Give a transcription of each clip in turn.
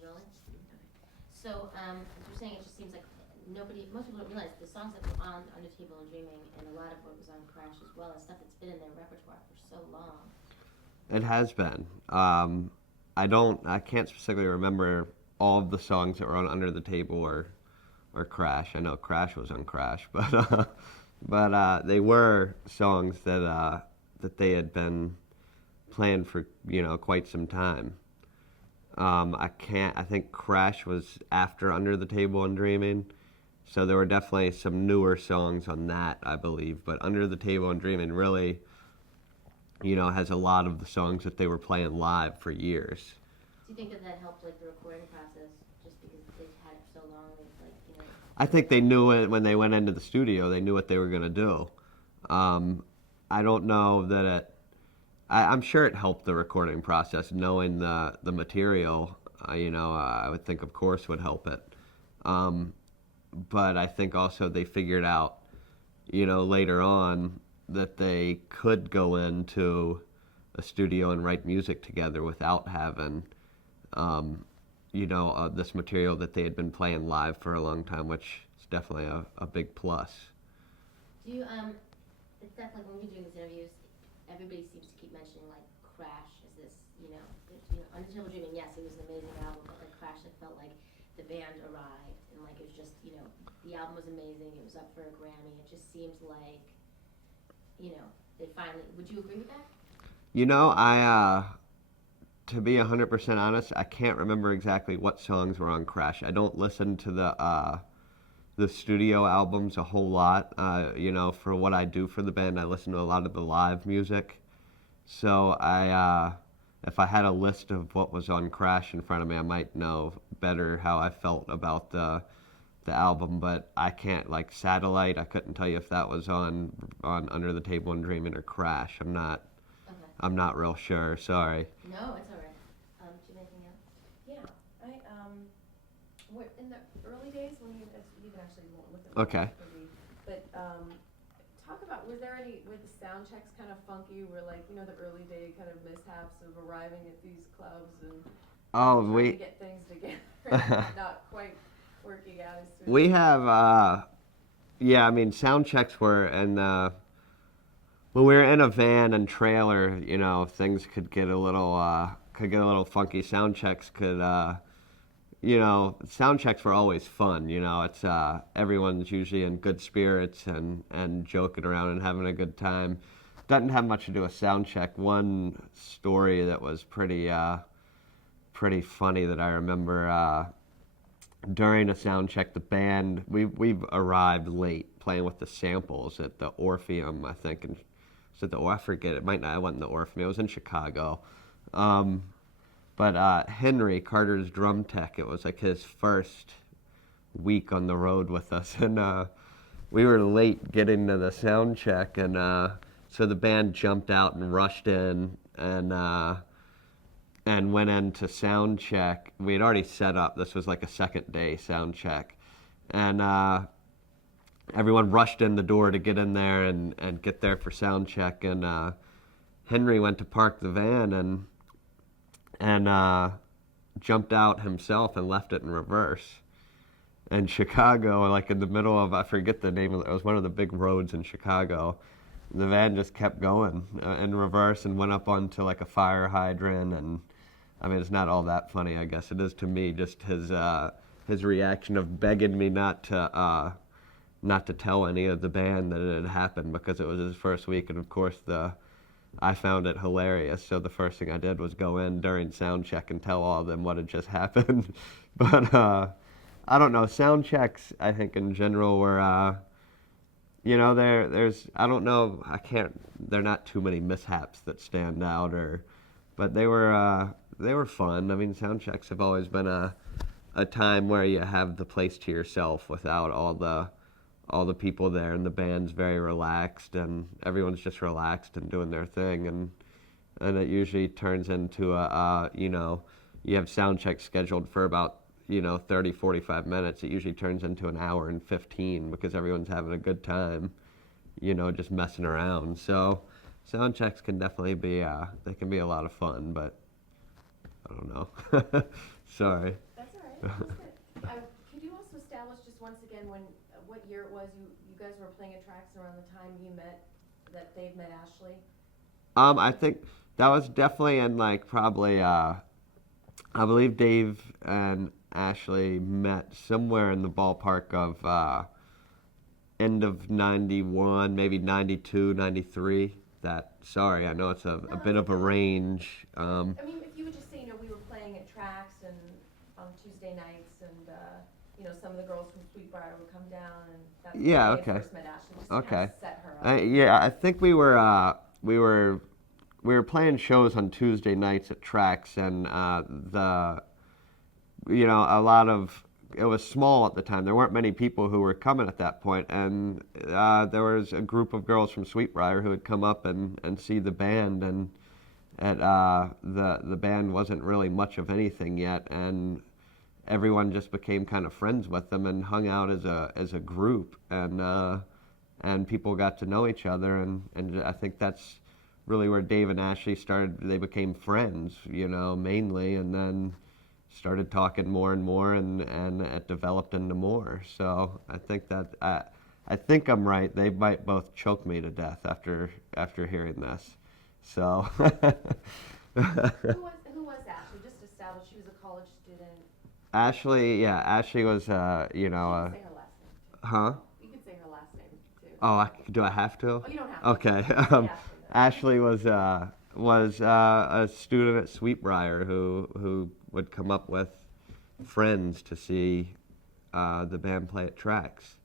Really? So, as you're saying, it just seems like most people don't realize the songs that were on Under the Table and Dreaming, and a lot of what was on Crash as well, is stuff that's been in their repertoire for so long. It has been. I can't specifically remember all of the songs that were on Under the Table or Crash. I know Crash was on Crash, but they were songs that they had been playing for quite some time. I think Crash was after Under the Table and Dreaming, so there were definitely some newer songs on that, I believe. But Under the Table and Dreaming really, has a lot of the songs that they were playing live for years. Do you think that helped, like, the recording process, just because they've had it so long, I think they knew it when they went into the studio. They knew what they were going to do. I don't know that I'm sure it helped the recording process, knowing the material. I would think, of course, would help it. But I think also they figured out, later on that they could go into a studio and write music together without having, this material that they had been playing live for a long time, which is definitely a big plus. Do you, it's definitely, when we're doing these interviews, everybody seems to keep mentioning, like, Crash as this, Under the Table Dreaming, yes, it was an amazing album, but, like, Crash, it felt like the band arrived, and, like, it was just, the album was amazing, it was up for a Grammy, it just seems like, they finally, would you agree with that? To be 100% honest, I can't remember exactly what songs were on Crash. I don't listen to the studio albums a whole lot. For what I do for the band, I listen to a lot of the live music. So if I had a list of what was on Crash in front of me, I might know better how I felt about the album. But I can't, like Satellite, I couldn't tell you if that was on Under the Table and Dreaming or Crash. I'm not real sure. Sorry. No, it's all right. Do you have anything else? Yeah, in the early days when you actually won't look at Okay. But talk about, were the sound checks kind of funky? Were, like, the early day kind of mishaps of arriving at these clubs and trying to get things together, not quite working out as soon. We have sound checks were, and when we were in a van and trailer, things could get a little funky. Sound checks sound checks were always fun. It's everyone's usually in good spirits and joking around and having a good time. Doesn't have much to do with sound check. One story that was pretty funny that I remember, during a sound check, the band, we've arrived late playing with the samples at the Orpheum, I think, and I forget, it might not, it wasn't the Orpheum, it was in Chicago. But Henry, Carter's drum tech, it was like his first week on the road with us, and we were late getting to the sound check, and so the band jumped out and rushed in and went into sound check. We had already set up, this was like a second day sound check, and everyone rushed in the door to get in there and get there for sound check, and Henry went to park the van and jumped out himself and left it in reverse. And Chicago, like in the middle of, I forget the name of it, it was one of the big roads in Chicago. The van just kept going in reverse and went up onto like a fire hydrant, and I mean, it's not all that funny, I guess it is to me, just his reaction of begging me not to tell any of the band that it had happened because it was his first week, and of course I found it hilarious, so the first thing I did was go in during sound check and tell all of them what had just happened. But I don't know, sound checks, I think in general were, there's, I don't know, there are not too many mishaps that stand out, but they were fun. I mean, sound checks have always been a time where you have the place to yourself without all the people there, and the band's very relaxed, and everyone's just relaxed and doing their thing, and it usually turns into you have sound check scheduled for about 30, 45 minutes. It usually turns into an hour and 15 because everyone's having a good time, just messing around. So sound checks can definitely be they can be a lot of fun, but I don't know. Sorry. That's all right. That's good. Could you also establish just once again what year it was you guys were playing at Tracks around the time that Dave met Ashley? I think that was definitely in like probably I believe Dave and Ashley met somewhere in the ballpark of end of 91, maybe 92, 93. Sorry, I know it's a bit of a range. I mean, if you would just say, we were playing at Tracks and on Tuesday nights, and some of the girls from Sweetbriar would come down, and that's yeah, when okay. I first met Ashley, just to kind of set her up. Yeah, I think we were playing shows on Tuesday nights at Tracks, and a lot of it was small at the time. There weren't many people who were coming at that point, and there was a group of girls from Sweetbriar who would come up and see the band, and the band wasn't really much of anything yet, and everyone just became kind of friends with them and hung out as a group, and people got to know each other, and I think that's really where Dave and Ashley started. They became friends, mainly, and then started talking more and more, and it developed into more. So I think that I think I'm right. They might both choke me to death after hearing this. So. Who was Ashley? Just to establish, she was a college student. Ashley was You can say her last name too. Huh? You can say her last name too. Oh, do I have to? Oh, you don't have to. Okay. Ashley was a student at Sweetbriar who would come up with friends to see the band play at Tracks.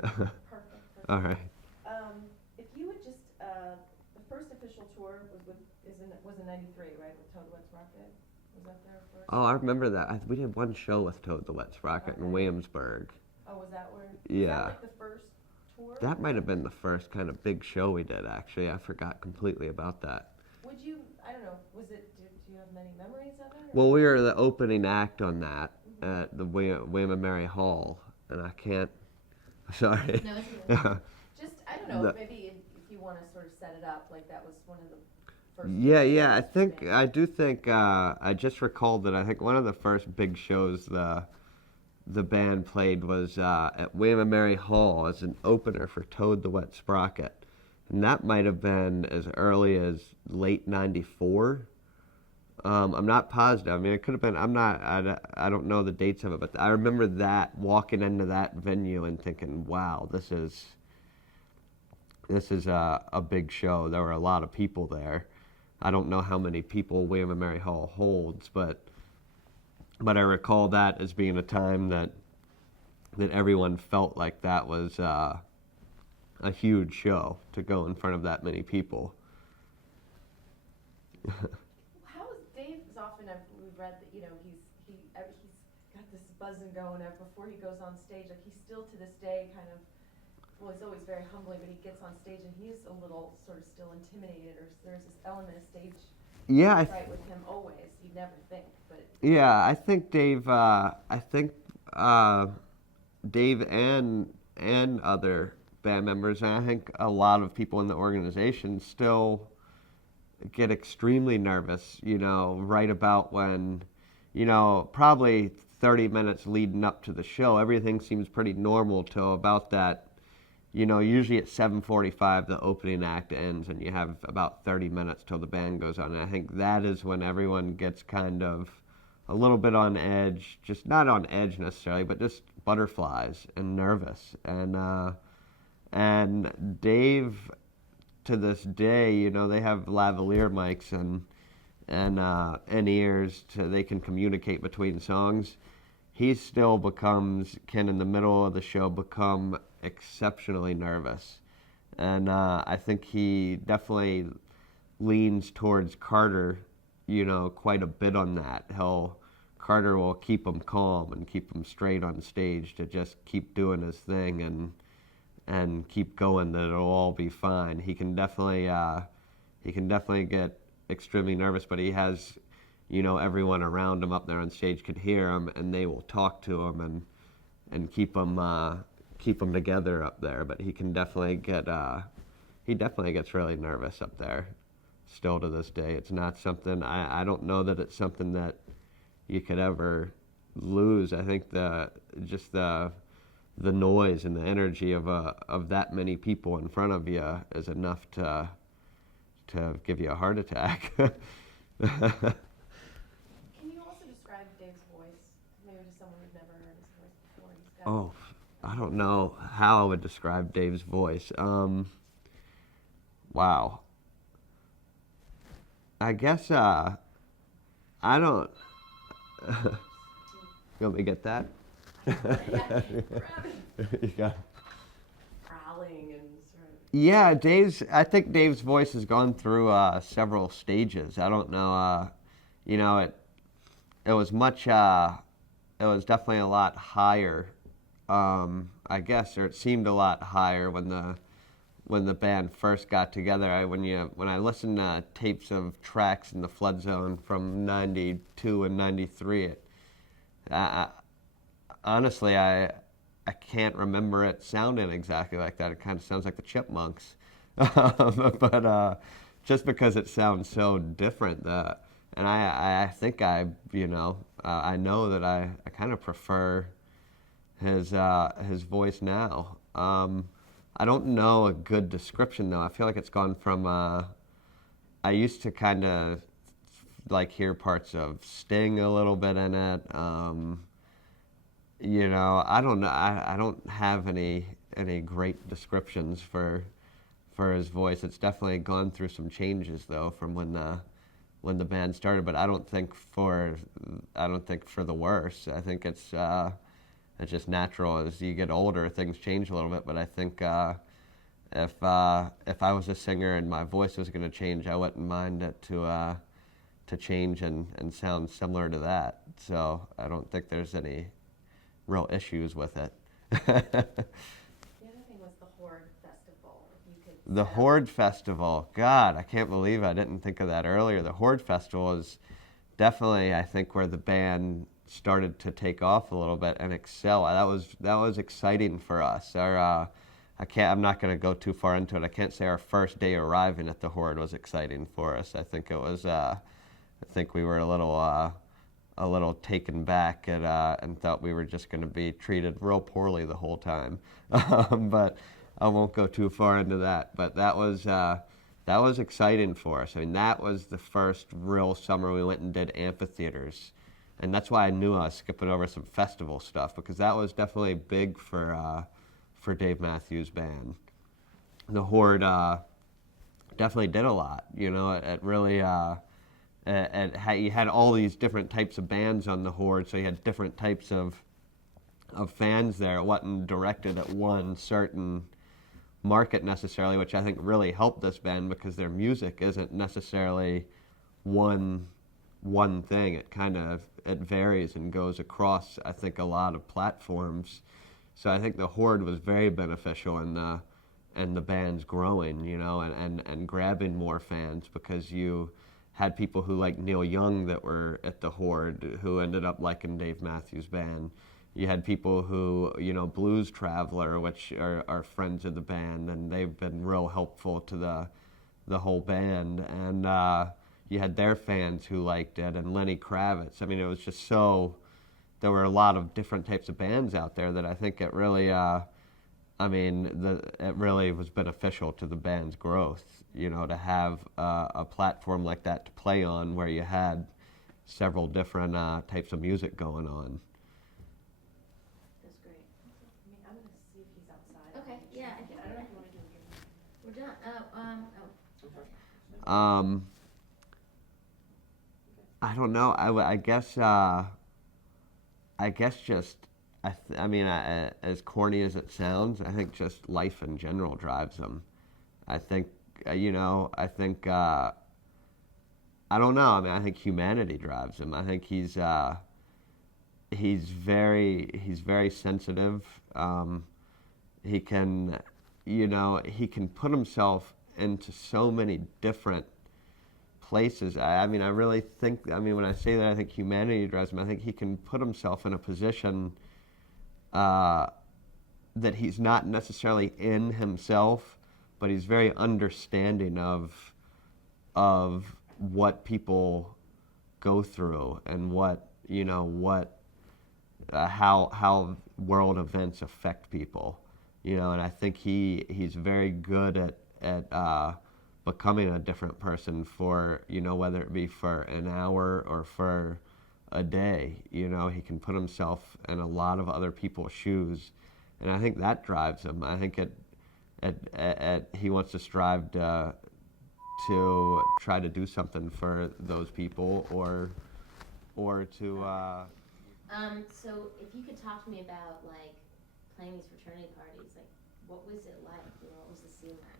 Perfect. All right. If you would just, the first official tour was in '93, right, with Toad the Wet Sprocket? Was that their first? Oh, I remember that. We did one show with Toad the Wet Sprocket in Williamsburg. Oh, was that where? Yeah. Was that like the first tour? That might have been the first kind of big show we did, actually. I forgot completely about that. Would you, I don't know, do you have many memories of it? Well, we were the opening act on that at the William and Mary Hall, and I can't. Sorry. No, it's good. Just, I don't know, maybe if you want to sort of set it up, like that was one of the first. Yeah. I do think. I just recalled that I think one of the first big shows the band played was at William and Mary Hall as an opener for Toad the Wet Sprocket, and that might have been as early as late '94. I'm not positive. I mean, it could have been. I don't know the dates of it, but I remember that walking into that venue and thinking, "Wow, this is a big show." There were a lot of people there. I don't know how many people William and Mary Hall holds, but I recall that as being a time that everyone felt like that was a huge show to go in front of that many people. We've read that he's got this buzzing going before he goes on stage. Like he's still to this day kind of, well, he's always very humbling, but he gets on stage and he's a little sort of still intimidated, or there's this element of stage fright with him always. You never think, but yeah, I think Dave. Dave and other band members, and I think a lot of people in the organization still get extremely nervous, right about when, probably 30 minutes leading up to the show, everything seems pretty normal till about that, usually at 7:45 the opening act ends and you have about 30 minutes till the band goes on, and I think that is when everyone gets kind of a little bit on edge, just not on edge necessarily, but just butterflies and nervous, and Dave, to this day, they have lavalier mics and ears they can communicate between songs. He still can in the middle of the show become exceptionally nervous, and I think he definitely leans towards Carter, quite a bit on that. Carter will keep him calm and keep him straight on stage to just keep doing his thing and keep going, that it'll all be fine. He can definitely get extremely nervous, but he has, everyone around him up there on stage could hear him, and they will talk to him and keep him together up there. But he can definitely gets really nervous up there. still to this day. It's not something, I don't know that it's something that you could ever lose. I think the noise and the energy of that many people in front of you is enough to give you a heart attack. Can you also describe Dave's voice? Maybe to someone who's never heard his voice before. He's got Oh, I don't know how I would describe Dave's voice. Wow. I guess I don't. You want me to get that? Yeah, grab it. You got it. Growling and sort of. Yeah, I think Dave's voice has gone through several stages. I don't know. It was much. It was definitely a lot higher. I guess, or it seemed a lot higher when the band first got together. When I listened to tapes of tracks in the Flood Zone from '92 and '93, honestly, I can't remember it sounding exactly like that. It kind of sounds like the Chipmunks, but just because it sounds so different, and I think I know that I kind of prefer his voice now. I don't know a good description though. I feel like it's gone from. I used to kind of like hear parts of Sting a little bit in it. I don't know. I don't have any great descriptions for his voice. It's definitely gone through some changes though from when the band started. But I don't think for the worse. I think it's just natural. As you get older, things change a little bit. But I think if I was a singer and my voice was going to change, I wouldn't mind it to change and sound similar to that. So I don't think there's any real issues with it. The other thing was the H.O.R.D.E festival. The H.O.R.D.E festival. God, I can't believe I didn't think of that earlier. The H.O.R.D.E festival is definitely, I think, where the band started to take off a little bit and excel. That was exciting for us. I'm not going to go too far into it. I can't say our first day arriving at the H.O.R.D.E was exciting for us. I think it was. I think we were a little taken back and thought we were just going to be treated real poorly the whole time. But I won't go too far into that. But that was exciting for us. I mean, that was the first real summer we went and did amphitheaters. And that's why I knew I was skipping over some festival stuff, because that was definitely big for Dave Matthews Band. The H.O.R.D.E definitely did a lot. It really you had all these different types of bands on the H.O.R.D.E, so you had different types of fans there. It wasn't directed at one certain market necessarily, which I think really helped this band, because their music isn't necessarily one thing. It varies and goes across, I think, a lot of platforms. So I think the H.O.R.D.E was very beneficial in the band's growing, and grabbing more fans, because you had people who like Neil Young that were at the H.O.R.D.E who ended up liking Dave Matthews Band. You had people who, Blues Traveler, which are friends of the band, and they've been real helpful to the whole band. And you had their fans who liked it, and Lenny Kravitz. I mean, it was just so. There were a lot of different types of bands out there that I think it really. It really was beneficial to the band's growth. To have a platform like that to play on, where you had several different types of music going on. That's great. I'm going to see if he's outside. Okay, yeah, I think I don't know if you want to do it. we're done. I don't know. I guess just. As corny as it sounds, I think just life in general drives him. I think. I don't know. I think humanity drives him. I think he's very sensitive. He can put himself into so many different places. I really think. When I say that, I think humanity drives him. I think he can put himself in a position that he's not necessarily in himself, but he's very understanding of of what people go through and how world events affect people, and I think he's very good at becoming a different person for, whether it be for an hour or for a day. He can put himself in a lot of other people's shoes, and I think that drives him. I think he wants to strive to try to do something for those people or to So if you could talk to me about like playing these fraternity parties, like what was it like? What was the scene like?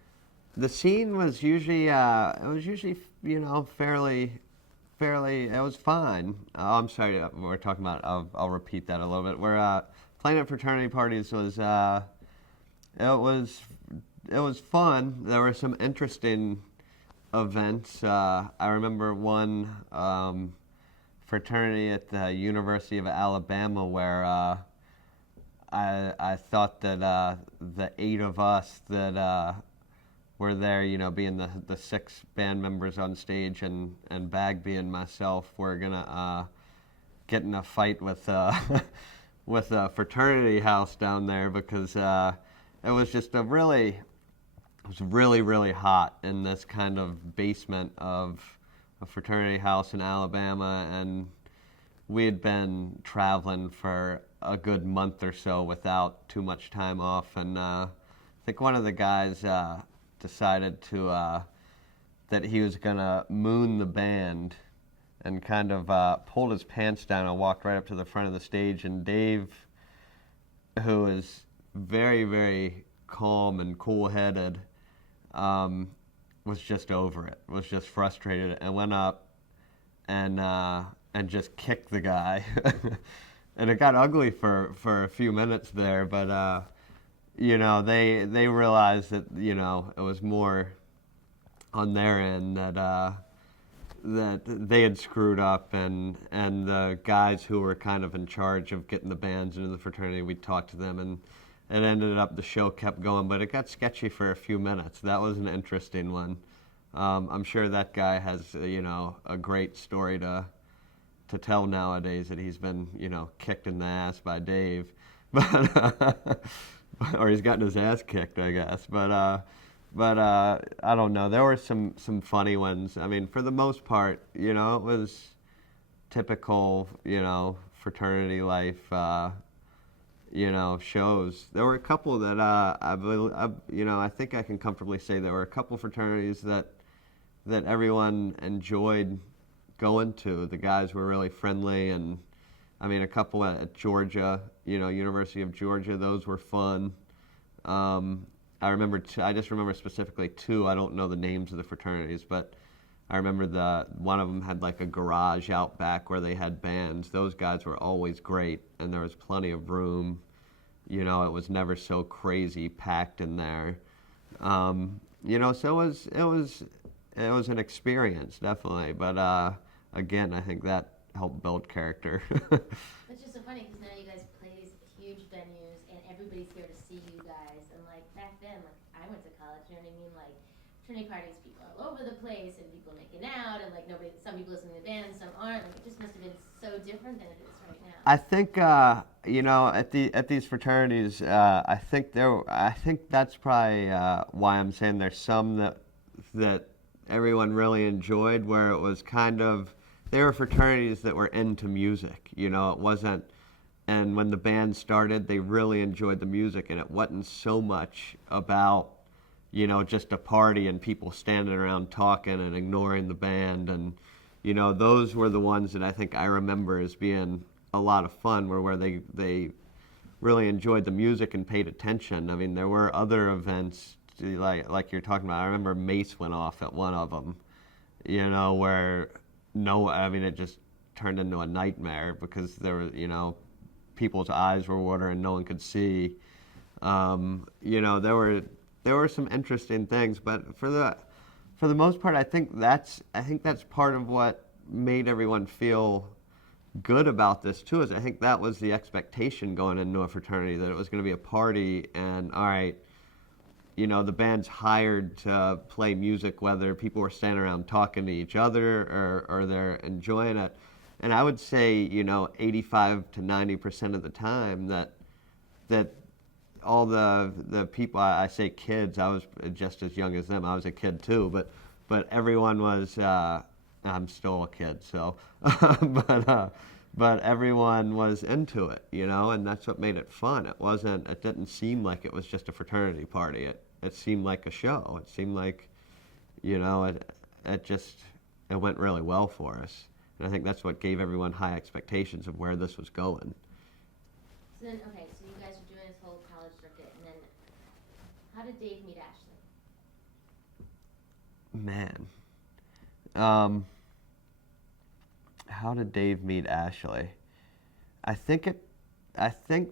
The scene was usually fairly, it was fun. I'm sorry, we're talking about, I'll repeat that a little bit. We're playing at fraternity parties was it was fun. There were some interesting events. I remember one fraternity at the University of Alabama where I thought that the 8 of us that were there, being the 6 band members on stage and Bagby and myself, were gonna get in a fight with with a fraternity house down there because it was just it was really, really hot in this kind of basement of a fraternity house in Alabama, and we had been traveling for a good month or so without too much time off, and I think one of the guys decided that he was gonna moon the band and kind of pulled his pants down and walked right up to the front of the stage, and Dave, who is very, very calm and cool-headed, was just over it, was just frustrated, and went up and just kicked the guy. And it got ugly for a few minutes there, but they realized that it was more on their end that they had screwed up, and the guys who were kind of in charge of getting the bands into the fraternity, we talked to them, and it ended up the show kept going, but it got sketchy for a few minutes. That was an interesting one. I'm sure that guy has a great story to tell nowadays, that he's been kicked in the ass by Dave, but or he's gotten his ass kicked, I guess. But I don't know. There were some funny ones. I mean, for the most part, it was typical, fraternity life, shows. There were a couple that I think I can comfortably say there were a couple fraternities that everyone enjoyed going to. The guys were really friendly, and I mean, a couple at Georgia, University of Georgia, those were fun. I just remember specifically 2. I don't know the names of the fraternities, but I remember one of them had like a garage out back where they had bands. Those guys were always great, and there was plenty of room. It was never so crazy packed in there. So it was an experience, definitely. But again, I think that helped build character. It's just so funny because now you guys play these huge venues and everybody's here to see you guys. And like back then, like I went to college, you know what I mean? Like fraternity parties, people all over the place and people making out, and like some people listening to bands, some aren't. Like it just must have been so different than it is right now. I think at these fraternities, I think that's probably why I'm saying there's some that everyone really enjoyed, where it was kind of, there were fraternities that were into music, it wasn't, and when the band started, they really enjoyed the music, and it wasn't so much about, just a party and people standing around talking and ignoring the band, and, those were the ones that I think I remember as being a lot of fun, where they really enjoyed the music and paid attention. I mean, there were other events, like you're talking about. I remember Mace went off at one of them, where it just turned into a nightmare because there were, people's eyes were watering, no one could see. There were some interesting things, but for the most part, I think that's part of what made everyone feel good about this too. Is I think that was the expectation going into a fraternity, that it was going to be a party, and all right, the band's hired to play music, whether people were standing around talking to each other or they're enjoying it. And I would say, 85 to 90% of the time that all the people, I say kids, I was just as young as them, I was a kid too, but everyone was, I'm still a kid, so, but everyone was into it, and that's what made it fun. It didn't seem like it was just a fraternity party. It seemed like a show. It seemed like, it went really well for us. And I think that's what gave everyone high expectations of where this was going. So then, okay, so you guys are doing this whole college circuit, and then how did Dave meet Ashley? Man. How did Dave meet Ashley? I think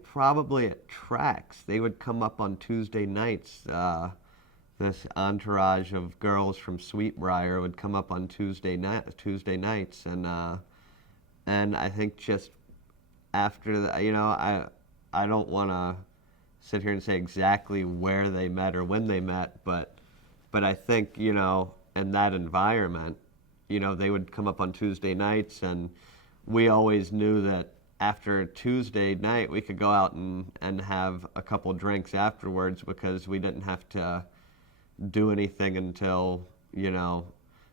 probably at tracks. They would come up on Tuesday nights. This entourage of girls from Sweetbriar would come up on Tuesday nights, and I think just after that, I don't want to sit here and say exactly where they met or when they met, but I think in that environment, they would come up on Tuesday nights, and we always knew that after Tuesday night we could go out and have a couple drinks afterwards, because we didn't have to do anything until,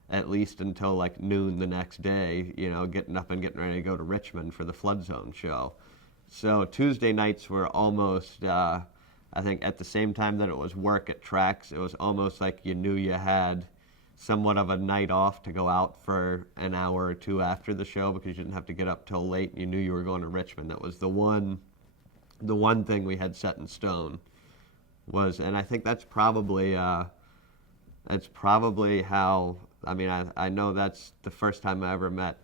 at least until like noon the next day, getting up and getting ready to go to Richmond for the Flood Zone show. So Tuesday nights were almost, I think at the same time that it was work at tracks, it was almost like you knew you had somewhat of a night off to go out for an hour or two after the show, because you didn't have to get up till late and you knew you were going to Richmond. That was the one thing we had set in stone. And I think that's probably how, I know that's the first time I ever met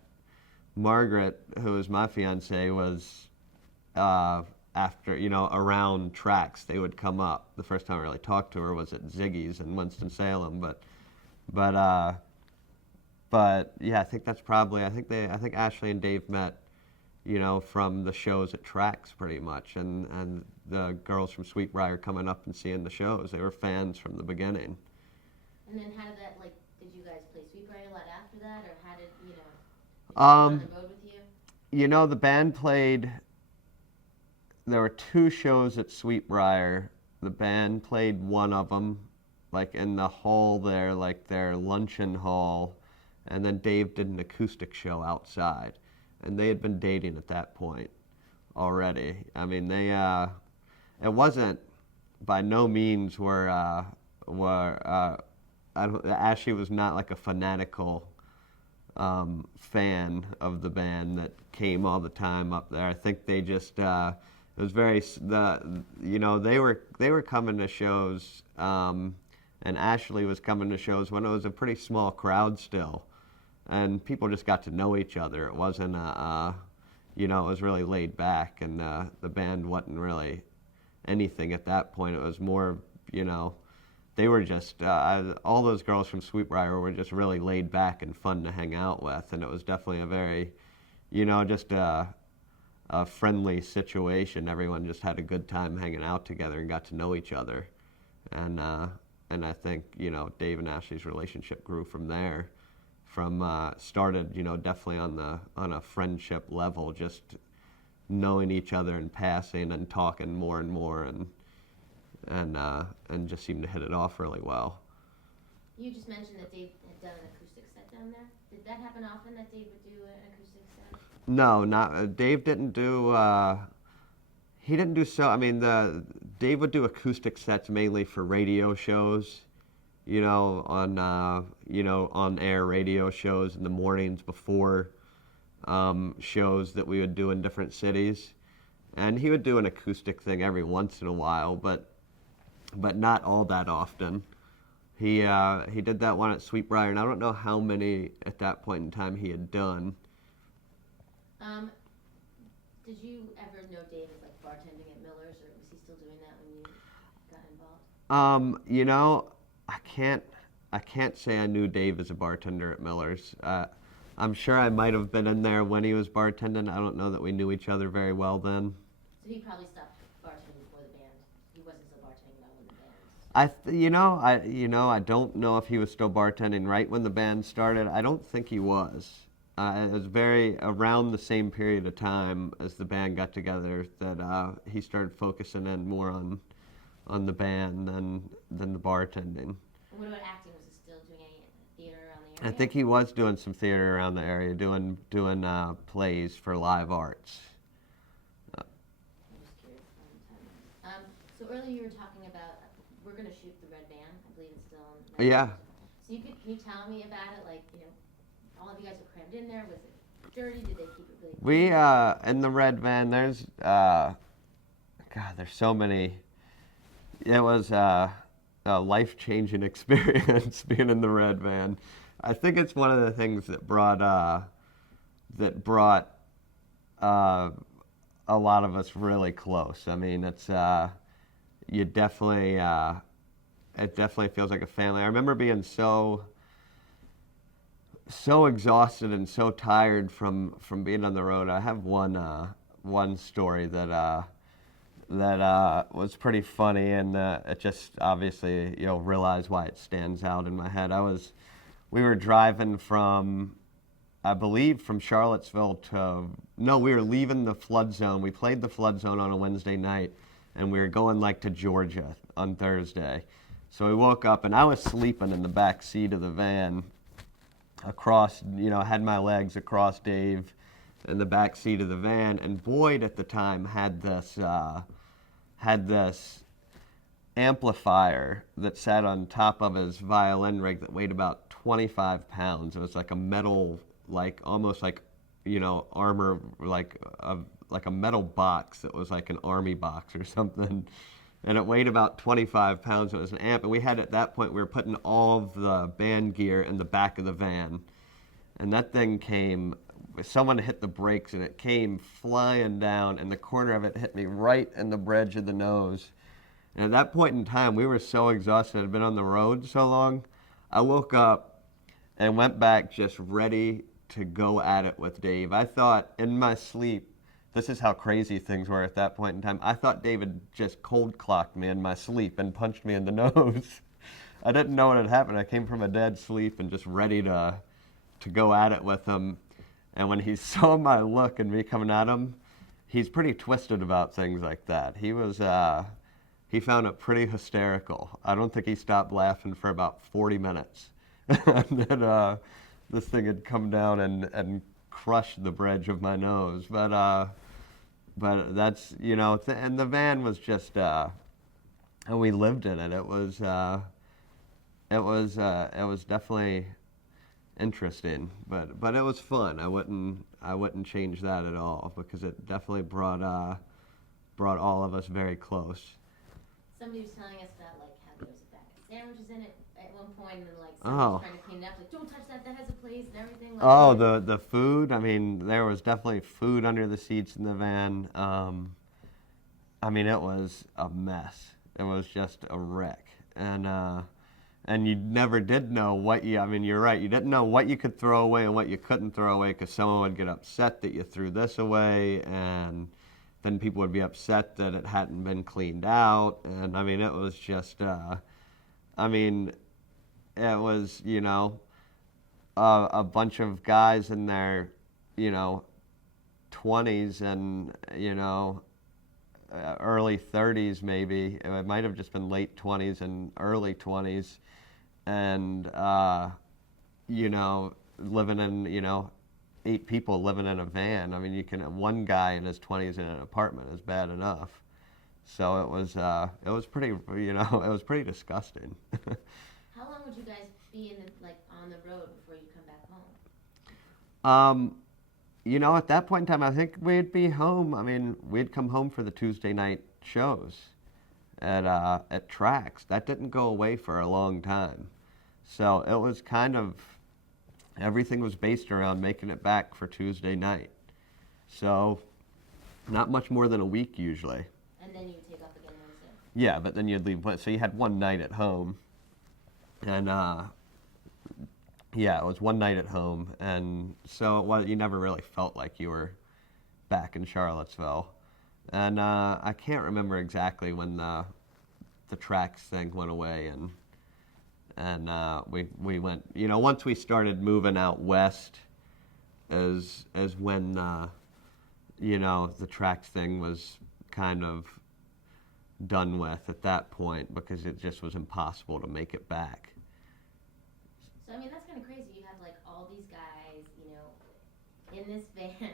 Margaret, who was my fiance, was after, around tracks. They would come up. The first time I really talked to her was at Ziggy's in Winston-Salem, but yeah, I think that's probably, I think Ashley and Dave met, from the shows at tracks pretty much, and the girls from Sweetbriar coming up and seeing the shows. They were fans from the beginning. And then how did that, did you guys play Sweetbriar a lot after that, or how did, did they Um, on the road with you? The band played, there were 2 shows at Sweetbriar. The band played one of them, in the hall there, their luncheon hall, and then Dave did an acoustic show outside. And they had been dating at that point already. I mean, it wasn't, by no means Ashley was not a fanatical fan of the band that came all the time up there. I think they just, it was very, they were coming to shows, and Ashley was coming to shows when it was a pretty small crowd still. And people just got to know each other. It wasn't, it was really laid back, and the band wasn't really anything at that point. It was more, they were just, all those girls from Sweetbriar were just really laid back and fun to hang out with, and it was definitely a very, just a friendly situation. Everyone just had a good time hanging out together and got to know each other. And I think, Dave and Ashley's relationship grew from there. Started, definitely on a friendship level, just knowing each other and passing and talking more and more, and just seemed to hit it off really well. You just mentioned that Dave had done an acoustic set down there. Did that happen often, that Dave would do an acoustic set? No, Dave didn't do. He didn't do so. I mean, Dave would do acoustic sets mainly for radio shows. On air radio shows in the mornings before shows that we would do in different cities. And he would do an acoustic thing every once in a while, but not all that often. He did that one at Sweetbriar, and I don't know how many at that point in time he had done. Did you ever know Dave as bartending at Miller's, or was he still doing that when you got involved? I can't say I knew Dave as a bartender at Miller's. I'm sure I might have been in there when he was bartending. I don't know that we knew each other very well then. So he probably stopped bartending before the band. He wasn't still bartending now when the band I don't know if he was still bartending right when the band started. I don't think he was. It was very around the same period of time as the band got together that he started focusing in more on the band than the bartending. And what about acting? Was he still doing any theater around the area? I think he was doing some theater around the area, doing plays for live arts. I'm just curious. So earlier you were talking about we're going to shoot the Red Van. I believe it's still on. Yeah. So can you tell me about it? Like, all of you guys were crammed in there. Was it dirty? Did they keep it really clean? We in the Red Van. There's there's so many. It was a life-changing experience being in the Red Van. I think it's one of the things that brought a lot of us really close. I mean, it's you definitely it definitely feels like a family. I remember being so exhausted and so tired from being on the road. I have one story that was pretty funny, and it just obviously realize why it stands out in my head. We were driving from, I believe, from Charlottesville we were leaving the flood zone. We played the flood zone on a Wednesday night, and we were going to Georgia on Thursday. So we woke up, and I was sleeping in the back seat of the van across, I had my legs across Dave in the back seat of the van, and Boyd at the time had this amplifier that sat on top of his violin rig that weighed about 25 pounds. It was like a metal, almost like, armor, like a metal box that was like an army box or something. And it weighed about 25 pounds. It was an amp. And we had, at that point, we were putting all of the band gear in the back of the van. And that thing came, someone hit the brakes and it came flying down, and the corner of it hit me right in the bridge of the nose. And at that point in time, we were so exhausted. I'd been on the road so long. I woke up and went back just ready to go at it with Dave. I thought in my sleep, this is how crazy things were at that point in time. I thought David just cold clocked me in my sleep and punched me in the nose. I didn't know what had happened. I came from a dead sleep and just ready to go at it with him. And when he saw my look and me coming at him, he's pretty twisted about things like that. He found it pretty hysterical. I don't think he stopped laughing for about 40 minutes. And then this thing had come down and crushed the bridge of my nose. But that's, and the van was just, and we lived in it. It was definitely interesting, but it was fun. I wouldn't change that at all, because it definitely brought all of us very close. Somebody was telling us about how there was a bag of sandwiches in it at one point, and somebody was trying to clean it up, don't touch that has a place and everything. The food. I mean, there was definitely food under the seats in the van. I mean, it was a mess. It was just a wreck, and you never did know you're right. You didn't know what you could throw away and what you couldn't throw away, because someone would get upset that you threw this away, and then people would be upset that it hadn't been cleaned out. And I mean, it was just, it was, a bunch of guys in their, 20s and, early 30s maybe. It might have just been late 20s and early 20s. And, living in, 8 people living in a van. I mean, one guy in his 20s in an apartment is bad enough. So it was pretty, it was pretty disgusting. How long would you guys be on the road before you come back home? At that point in time, I think we'd be home. I mean, we'd come home for the Tuesday night shows at Tracks. That didn't go away for a long time. So it was kind of, everything was based around making it back for Tuesday night. So not much more than a week usually. And then you would take off again Wednesday? Yeah, but then you'd leave. So you had one night at home. And it was one night at home. And so you never really felt like you were back in Charlottesville. And I can't remember exactly when the tracks thing went away, and we went. Once we started moving out west, as when the tracks thing was kind of done with at that point, because it just was impossible to make it back. So I mean, that's kind of crazy. You have like all these guys, in this van,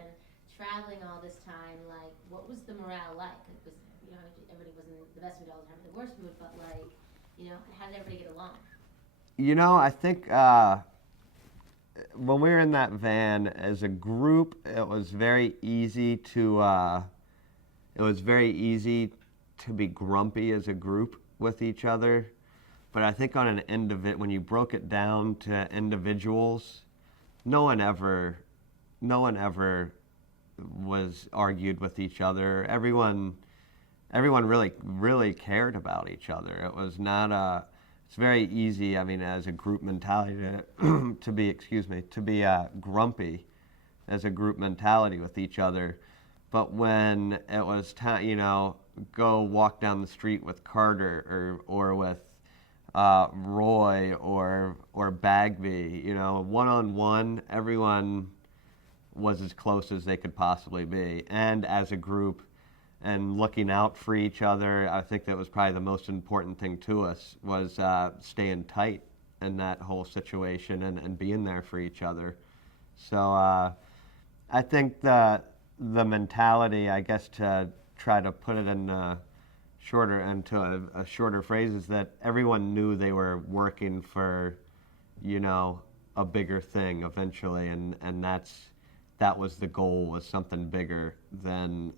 traveling all this time. Like, what was the morale like? It was, everybody wasn't the best mood all the time, the worst mood, but like, how did everybody get along? I think when we were in that van as a group, it was very easy to be grumpy as a group with each other. But I think on an end of it, when you broke it down to individuals, no one ever was argued with each other. Everyone really, really cared about each other. It was not it's very easy, as a group mentality to be grumpy as a group mentality with each other. But when it was time, go walk down the street with Carter or with Roy or Bagby, one-on-one, everyone was as close as they could possibly be. And as a group, and looking out for each other, I think that was probably the most important thing to us, was staying tight in that whole situation and being there for each other. So I think the mentality, I guess, to try to put it in into a shorter phrase, is that everyone knew they were working for, a bigger thing eventually, and that was the goal, was something bigger than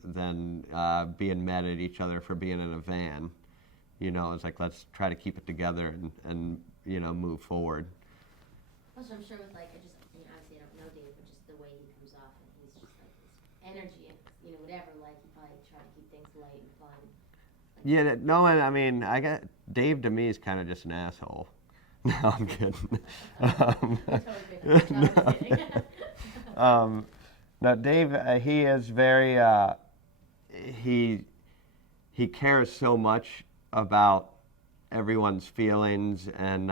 being mad at each other for being in a van. It's like, let's try to keep it together and move forward. Also, I'm sure with obviously I don't know Dave, but just the way he comes off, and he's just like this energy and whatever. Like, he probably try to keep things light and fun. Yeah, no, I got Dave. To me, is kind of just an asshole. No, I'm kidding. No, Dave, he is very, he cares so much about everyone's feelings, and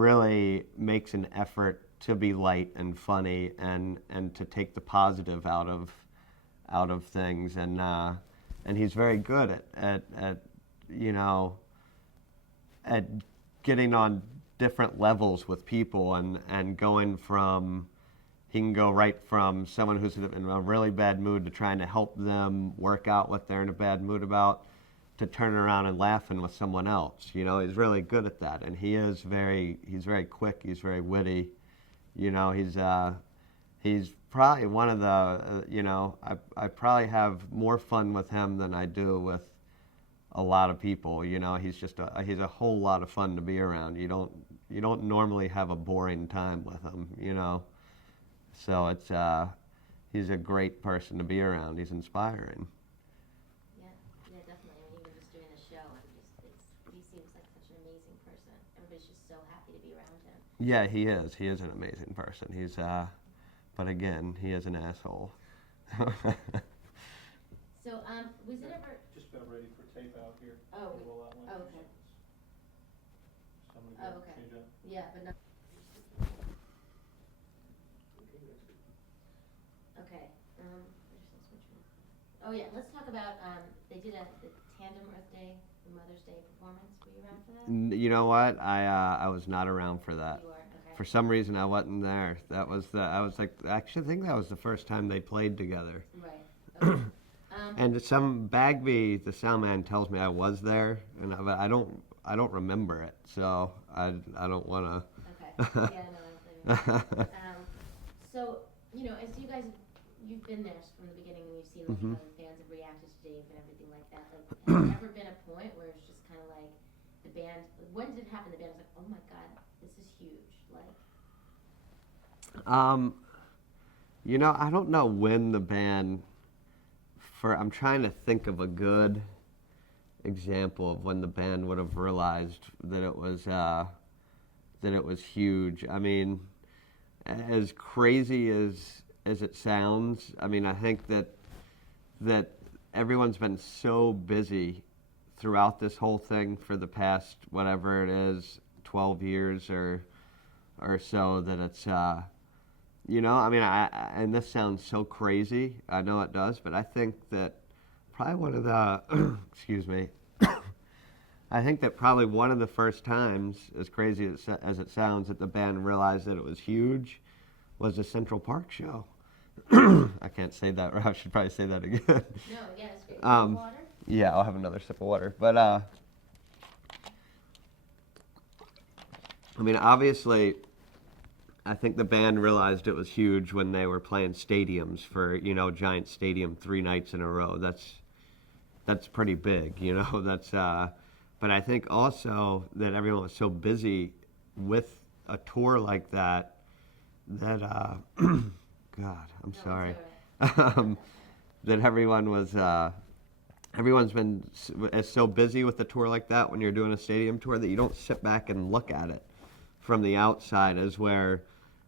really makes an effort to be light and funny, and to take the positive out of things, and he's very good at getting on different levels with people, and going from, he can go right from someone who's in a really bad mood to trying to help them work out what they're in a bad mood about, to turning around and laughing with someone else. He's really good at that, and he's very quick, he's very witty. He's probably one of the, I probably have more fun with him than I do with a lot of people. He's just he's a whole lot of fun to be around. You don't normally have a boring time with him, So it's he's a great person to be around. He's inspiring. Yeah, definitely. Even just doing a show, he seems like such an amazing person. Everybody's just so happy to be around him. Yeah, he is. He is an amazing person. He's but again, he is an asshole. So, was it ever? Just got ready for tape out here. Oh, We'll roll out one. okay. Somebody Oh, go okay. change up. Yeah, but no. Okay. Oh yeah, let's talk about. They did the tandem Earth Day, the Mother's Day performance. Were you around for that? You know what? I was not around for that. You were. Okay. For some reason, I wasn't there. I was like, actually, I think that was the first time they played together. Right. Okay. And some Bagby, the sound man, tells me I was there, but I don't remember it, so I don't want to. Okay. Yeah, no, I so, as you guys, you've been there from the beginning, and you've seen like how the fans have reacted to Dave and everything like that. Like, has there ever been a point where it's just kind of like the band? When did it happen? The band was like, oh my god, this is huge. Like. I don't know when the band. I'm trying to think of a good example of when the band would have realized that it was huge. I mean, as crazy as it sounds, I mean, I think that everyone's been so busy throughout this whole thing for the past, whatever it is, 12 years or so, that it's, you know, I mean, and this sounds so crazy, I know it does, but I think that probably one of the, excuse me, I think that probably one of the first times, as crazy as it sounds, that the band realized that it was huge was the Central Park show. I can't say that, or I should probably say that again. No, yeah, it's great. Water? Yeah, I'll have another sip of water. But, I mean, obviously, I think the band realized it was huge when they were playing stadiums for, you know, giant stadium 3 nights in a row. That's pretty big, you know. That's, but I think also that everyone was so busy with a tour like that, that, God, I'm sorry, that everyone was, everyone's been so busy with a tour like that when you're doing a stadium tour that you don't sit back and look at it from the outside, as where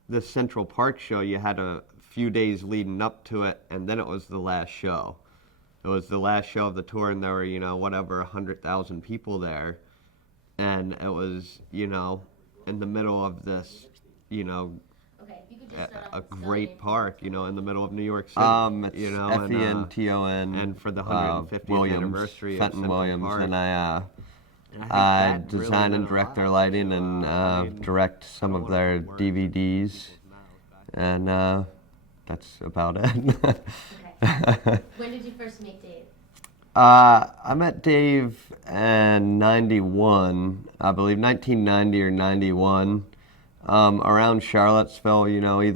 the Central Park show, you had a few days leading up to it, and then it was the last show. It was the last show of the tour, and there were, you know, whatever, 100,000 people there, and it was, you know, in the middle of this, you know, Okay, if you could just start off a with spelling great it. park, you know, in the middle of New York City. It's you know, Fenton and for the 150th Williams, anniversary of Fenton Central Williams, Park. and I And I think I that really design and meant a direct lot their to, lighting and I mean, direct some I of don't their wanna put words DVDs, in people's mouths. and that's about it. Okay. When did you first meet Dave? I met Dave in 91, I believe, 1990 or 91, around Charlottesville. You know, I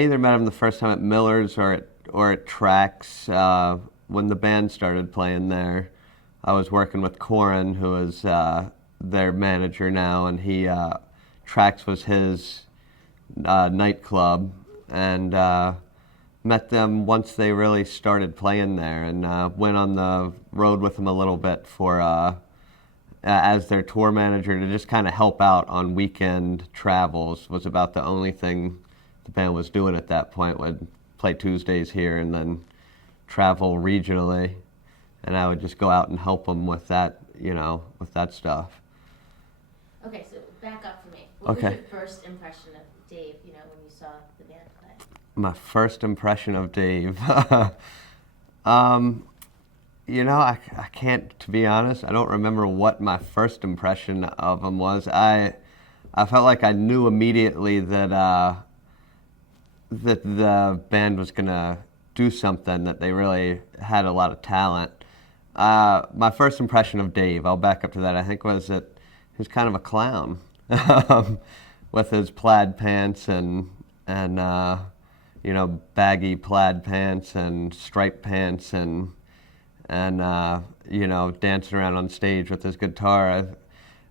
either met him the first time at Miller's or at Trax when the band started playing there. I was working with Corin, who is their manager now, and Trax was his nightclub, and met them once they really started playing there, and went on the road with them a little bit for as their tour manager, to just kind of help out on weekend travels. Was about the only thing the band was doing at that point. Would play Tuesdays here and then travel regionally, and I would just go out and help them with that, you know, with that stuff. Okay, so back up for me. What Okay. was your first impression of Dave, you know, when you saw the band play? My first impression of Dave. You know, I can't, to be honest, I don't remember what my first impression of him was. I felt like I knew immediately that that the band was gonna do something, that they really had a lot of talent. My first impression of Dave, I'll back up to that, I think, was that he was kind of a clown with his plaid pants and you know, baggy plaid pants and striped pants and you know, dancing around on stage with his guitar.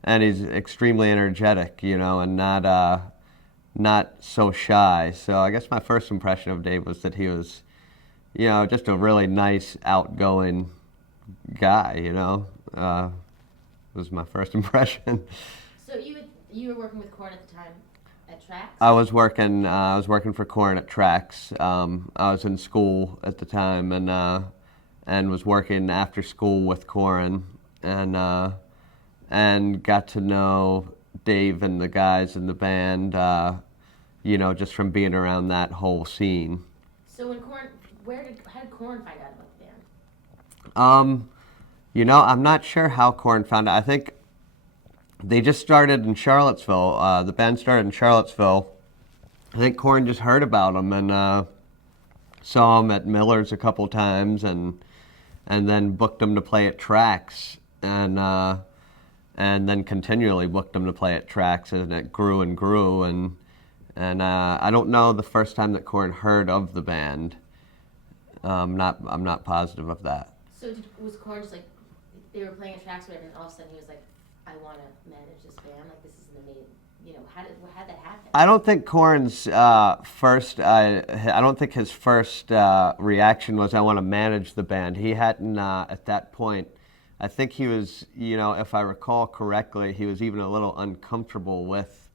And he's extremely energetic, you know, and not so shy. So I guess my first impression of Dave was that he was, you know, just a really nice, outgoing guy, you know. Was my first impression. So you were working with Korn at the time at Trax? I was working for Corin at Trax. I was in school at the time, and was working after school with Corin, and got to know Dave and the guys in the band, you know, just from being around that whole scene. So when Korn, how did Korn find out about the band? You know, I'm not sure how Corin found out. I think they just started in Charlottesville. The band started in Charlottesville. I think Corin just heard about them and saw them at Miller's a couple times, and then booked them to play at Trax, and then continually booked them to play at Trax, and it grew and grew. And I don't know the first time that Corin heard of the band. I'm not positive of that. So was Korn just like, they were playing at Trax, and all of a sudden he was like, I want to manage this band, like this is an amazing, you know, how'd that happen? I don't think Corin's first, I don't think his first reaction was, I want to manage the band. He hadn't, at that point, I think he was, you know, if I recall correctly, he was even a little uncomfortable with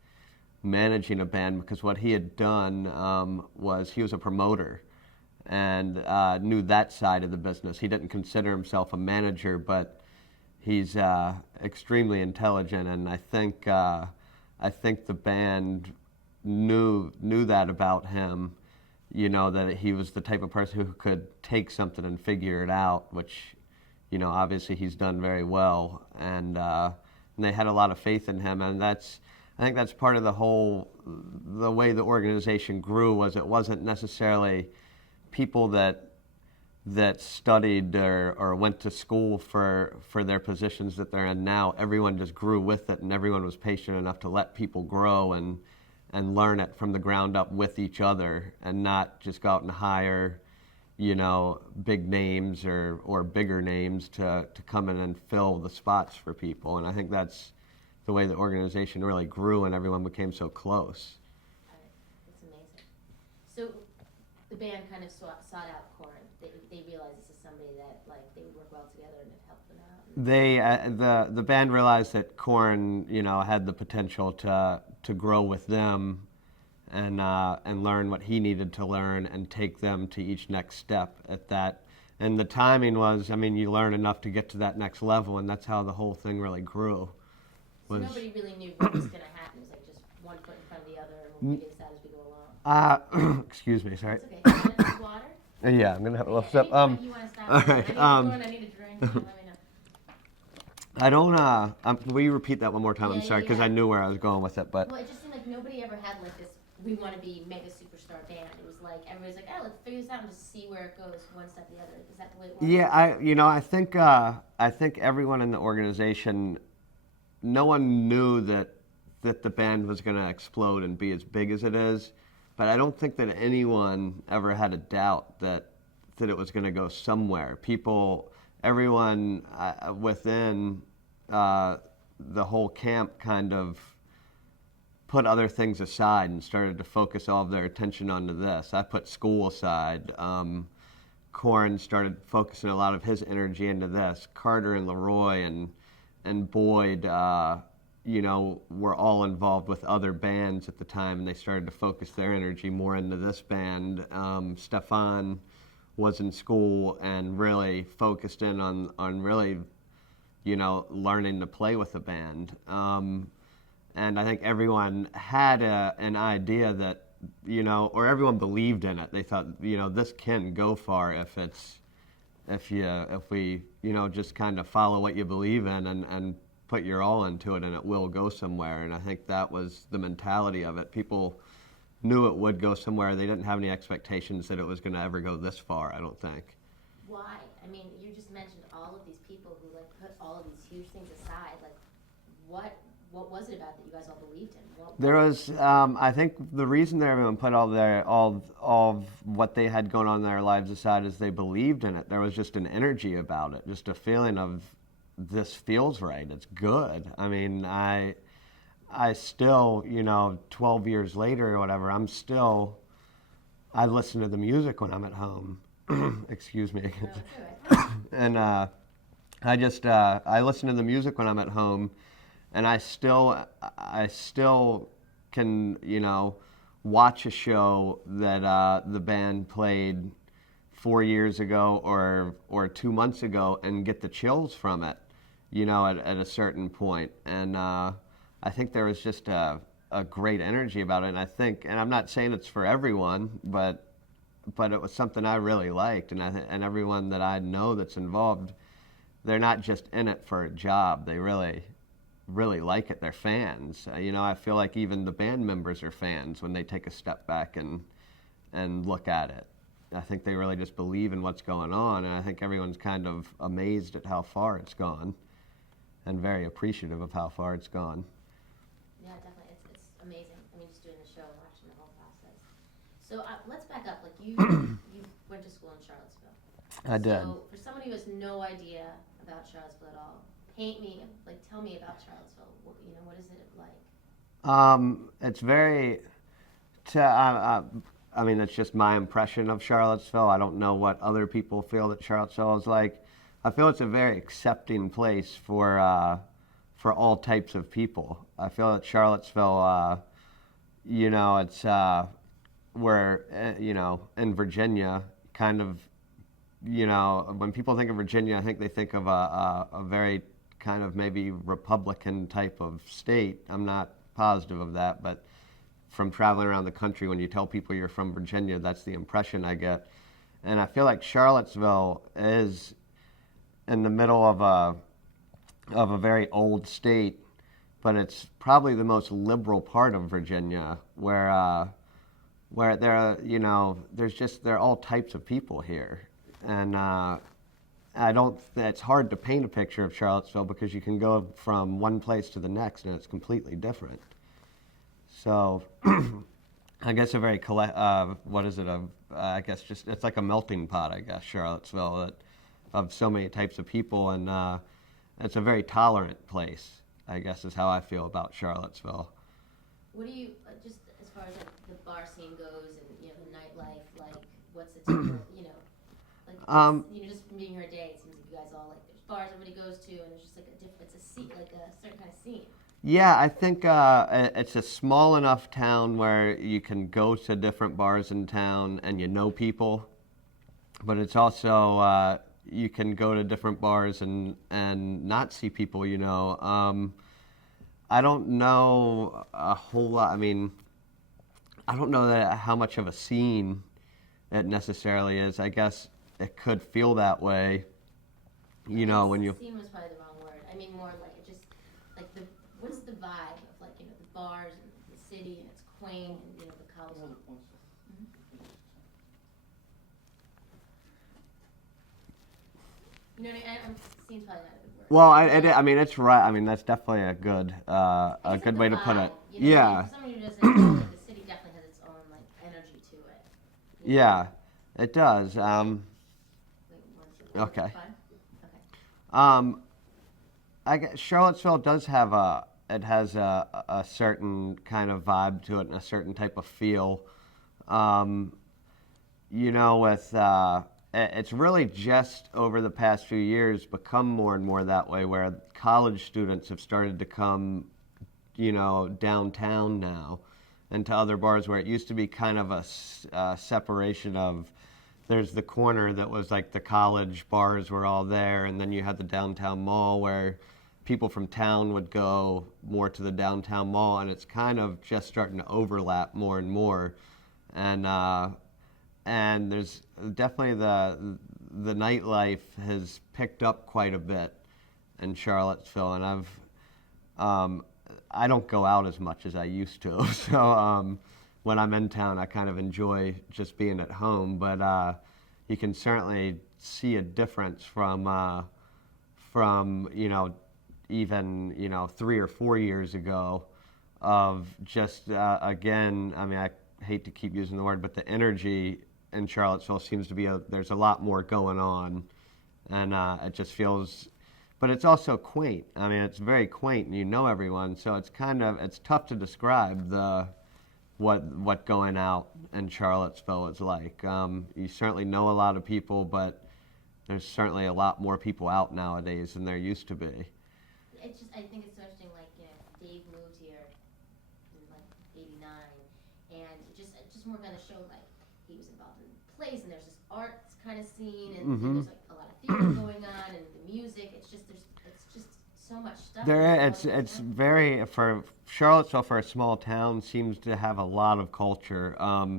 managing a band, because what he had done was he was a promoter and knew that side of the business. He didn't consider himself a manager, but He's extremely intelligent, and I think the band knew that about him. You know, that he was the type of person who could take something and figure it out, which, you know, obviously he's done very well, and they had a lot of faith in him, and I think that's part of the way the organization grew. Was it wasn't necessarily people that studied or went to school for their positions that they're in now. Everyone just grew with it, and everyone was patient enough to let people grow and learn it from the ground up with each other, and not just go out and hire, you know, big names or bigger names to come in and fill the spots for people. And I think that's the way the organization really grew, and everyone became so close. It's amazing. So the band kind of sought out Corin. They realized this is somebody that, like, they would work well together and it helped them out. The band realized that Corin, you know, had the potential to grow with them and learn what he needed to learn and take them to each next step at that. And the timing was, I mean, you learn enough to get to that next level, and that's how the whole thing really grew. So nobody really knew what was going to happen. It was like just one foot in front of the other, and we'll figure this out as we go along. Excuse me, sorry. It's okay. You want some water? Yeah, I'm gonna have a little sip. You want to stop? All right. I need a drink. Let me know. I don't. Will you repeat that one more time? Yeah, I'm sorry, because yeah. I knew where I was going with it, but. Well, it just seemed like nobody ever had like this. We want to be mega superstar band. It was like everybody's like, oh, let's figure this out and just see where it goes, one step the other. Is that the way it was? Yeah, I think everyone in the organization, no one knew that the band was going to explode and be as big as it is, but I don't think that anyone ever had a doubt that it was going to go somewhere. Everyone within the whole camp kind of put other things aside and started to focus all of their attention onto this. I put school aside. Corin started focusing a lot of his energy into this. Carter and Leroy and Boyd, you know, were all involved with other bands at the time, and they started to focus their energy more into this band. Stefan was in school and really focused in on really, you know, learning to play with the band. And I think everyone had an idea that, you know, or everyone believed in it. They thought, you know, this can go far if we, you know, just kind of follow what you believe in and put your all into it, and it will go somewhere. And I think that was the mentality of it. People knew it would go somewhere. They didn't have any expectations that it was going to ever go this far, I don't think. Why? I mean, you just mentioned all of these people who like put all of these huge things aside. Like, what was it about that you guys all believed in? There was, I think the reason that everyone put all of what they had going on in their lives aside is they believed in it. There was just an energy about it, just a feeling of this feels right, it's good. I mean, I still, you know, 12 years later or whatever, I listen to the music when I'm at home. Excuse me. No, it's all right. And I listen to the music when I'm at home, and I still can, you know, watch a show that the band played 4 years ago or 2 months ago and get the chills from it, you know, at a certain point. And I think there was just a great energy about it. And I'm not saying it's for everyone, but it was something I really liked. And everyone that I know that's involved, they're not just in it for a job. They really like it. They're fans. You know, I feel like even the band members are fans when they take a step back and look at it. I think they really just believe in what's going on, and I think everyone's kind of amazed at how far it's gone and very appreciative of how far it's gone. Yeah, definitely. It's amazing. I mean, just doing the show and watching the whole process. So let's back up. Like, you went to school in Charlottesville. I did. So for somebody who has no idea about Charlottesville at all, tell me about Charlottesville. You know, what is it like? It's very, I mean, it's just my impression of Charlottesville. I don't know what other people feel that Charlottesville is like. I feel it's a very accepting place for all types of people. I feel that Charlottesville, you know, it's where, you know, in Virginia, kind of, you know, when people think of Virginia, I think they think of a very kind of maybe Republican type of state. I'm not positive of that, but from traveling around the country, when you tell people you're from Virginia, that's the impression I get. And I feel like Charlottesville is in the middle of a very old state, but it's probably the most liberal part of Virginia, where there are, there are all types of people here, and it's hard to paint a picture of Charlottesville because you can go from one place to the next and it's completely different. So, I guess I guess just it's like a melting pot. I guess Charlottesville of so many types of people, and it's a very tolerant place. I guess is how I feel about Charlottesville. What do you just as far as like the bar scene goes, and the nightlife, like what's the typical, just from being here a day, it seems like you guys all like there's bars everybody goes to, and it's just like it's a certain kind of scene. Yeah, I think it's a small enough town where you can go to different bars in town and you know people, but it's also you can go to different bars and not see people you know. I don't know a whole lot. I mean, I don't know how much of a scene it necessarily is. I guess it could feel that way, when you... Scene was probably the wrong word. I mean, more like it just, like what's the vibe of like, the bars and the city, and it's quaint, and the colors. You know what I mean? Scene's probably not a good word. Well, I mean, it's right. I mean, that's definitely a good way to put it. Yeah. For someone who doesn't know, the city definitely has its own energy to it. Yeah, it does. Wait, Okay. Fine? Okay. I guess Charlottesville does have a certain kind of vibe to it and a certain type of feel. It's really just over the past few years become more and more that way, where college students have started to come, downtown now, and to other bars where it used to be kind of a separation of, there's the corner that was like the college bars were all there, and then you had the downtown mall where people from town would go more to the downtown mall, and it's kind of just starting to overlap more and more. And there's definitely the nightlife has picked up quite a bit in Charlottesville, and I don't go out as much as I used to. So when I'm in town, I kind of enjoy just being at home. But you can certainly see a difference from even 3 or 4 years ago of just again. I mean, I hate to keep using the word, but the energy in Charlottesville seems to be there's a lot more going on, and it just feels, but it's also quaint. I mean, it's very quaint, and you know everyone, so it's tough to describe what going out in Charlottesville is like. You certainly know a lot of people, but there's certainly a lot more people out nowadays than there used to be. It's just, I think it's so interesting, Dave moved here in '89, and just more kind of showed he was involved in plays, and there's this arts kind of scene, and there's a lot of theater going on, and the music. It's just so much stuff. It's very, for Charlottesville, for a small town, seems to have a lot of culture.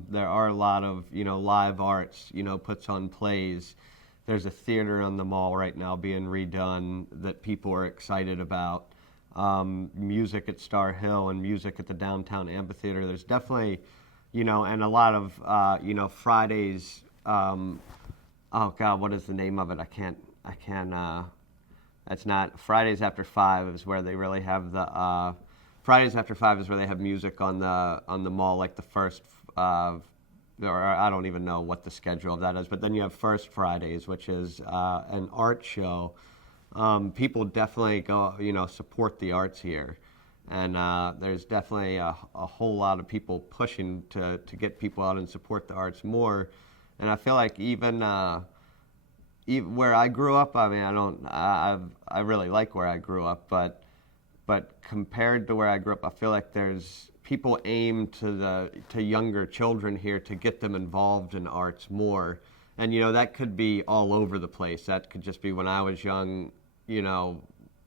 There are a lot of live arts, puts on plays. There's a theater on the mall right now being redone that people are excited about. Music at Star Hill and music at the downtown amphitheater. There's definitely, and a lot of, Fridays. Oh God, what is the name of it? I can't. It's not Fridays After 5 is where they really have the. Fridays After 5 is where they have music on the mall, like the first. Or I don't even know what the schedule of that is, but then you have First Fridays, which is an art show. People definitely go, support the arts here, and there's definitely a whole lot of people pushing to get people out and support the arts more. And I feel like even where I grew up, I mean, I really like where I grew up, but compared to where I grew up, I feel like there's people aim to younger children here to get them involved in arts more. And that could be all over the place. That could just be when I was young,